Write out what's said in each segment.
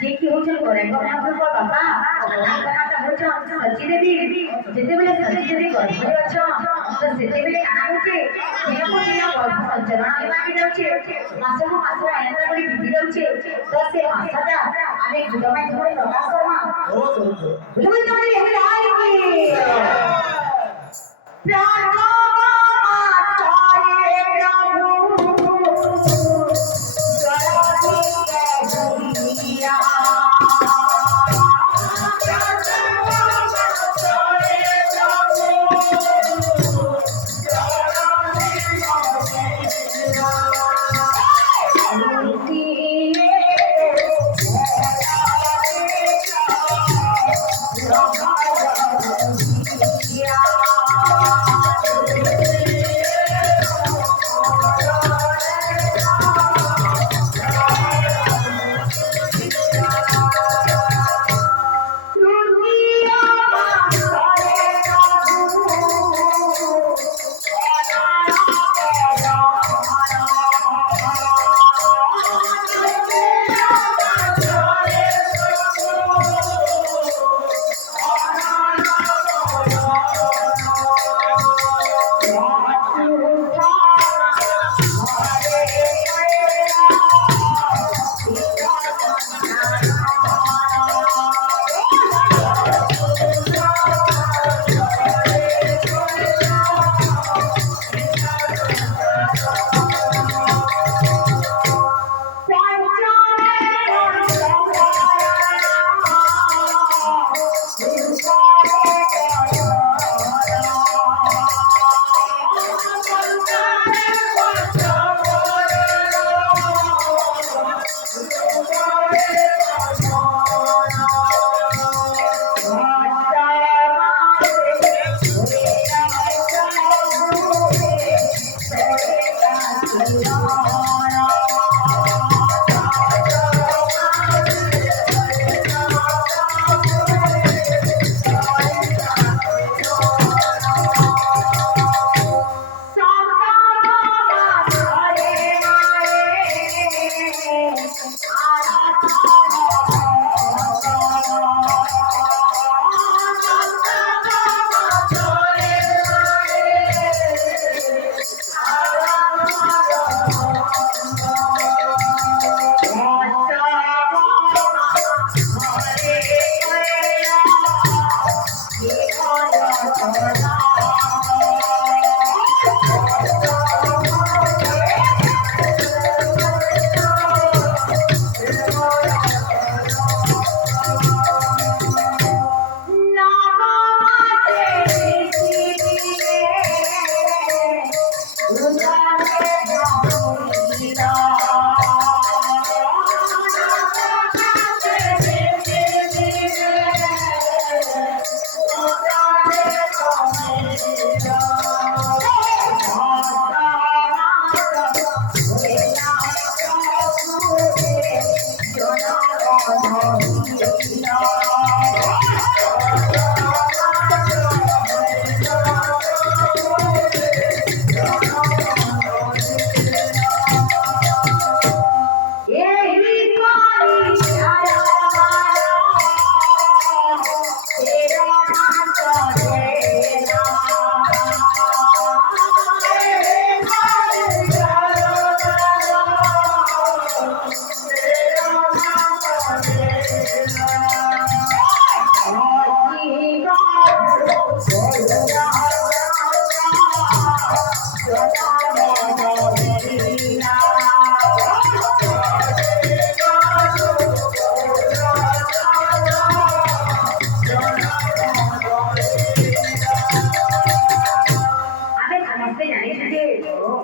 जे कि होचन गोरेंग महाप्रभु बाबा भगवान होचन सची देवी जेते बेले सची देवी गर्भरे अछन तो सेते बेले काना होचे जेको दिना गर्भ संचालन लागी जाउचे मासको मास एना कोली बिति जाउचे तो से मासटा आमे गुडमाई थोड़े प्रकाश करमा बोले तमरे एमे आई की प्राण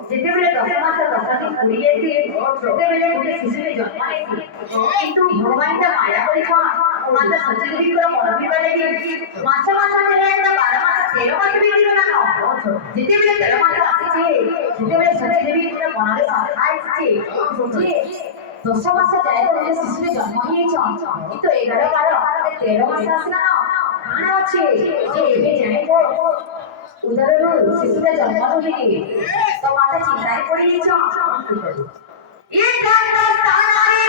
ଯେତେବେଳେ 10 ମାସ 10 ଦିନ ପୁରିଯାଇଛି ସେତେବେଳେ ଗୋଟେ ଶିଶୁରେ ଜନ୍ମ ନେଇଛି କିନ୍ତୁ ଭଗବାନ ତା ମାୟା କରିଛନ୍ ମାତା ସଚଦେବୀଙ୍କର ମନ ପିଇବା ଲାଗି ମାସ ମାସ ହେଲେ ଏଟା 12 ମାସ 13 ମାସ ବି ହେଇଗଲାନ ଯେତେବେଳେ 13 ମାସ ଆସିଛି ସେତେବେଳେ ସଚଦେବୀ ମନରେ ଶ୍ରଦ୍ଧା ଆସିଛି ଯେ 10 ମାସ ଯାଏ ତ ଗୋଟେ ଶିଶୁରେ ଜନ୍ମ ହେଇଛନ୍ କିନ୍ତୁ 11 12 13 ମାସ ଆସିଲାନ କାଣା ଅଛି ଯେ ଏବେ ଯାଏ ତ उधर शिशुरे जन्म होगी तो माता चिंताएं पड़ी ये स्थान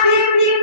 व्यक्ति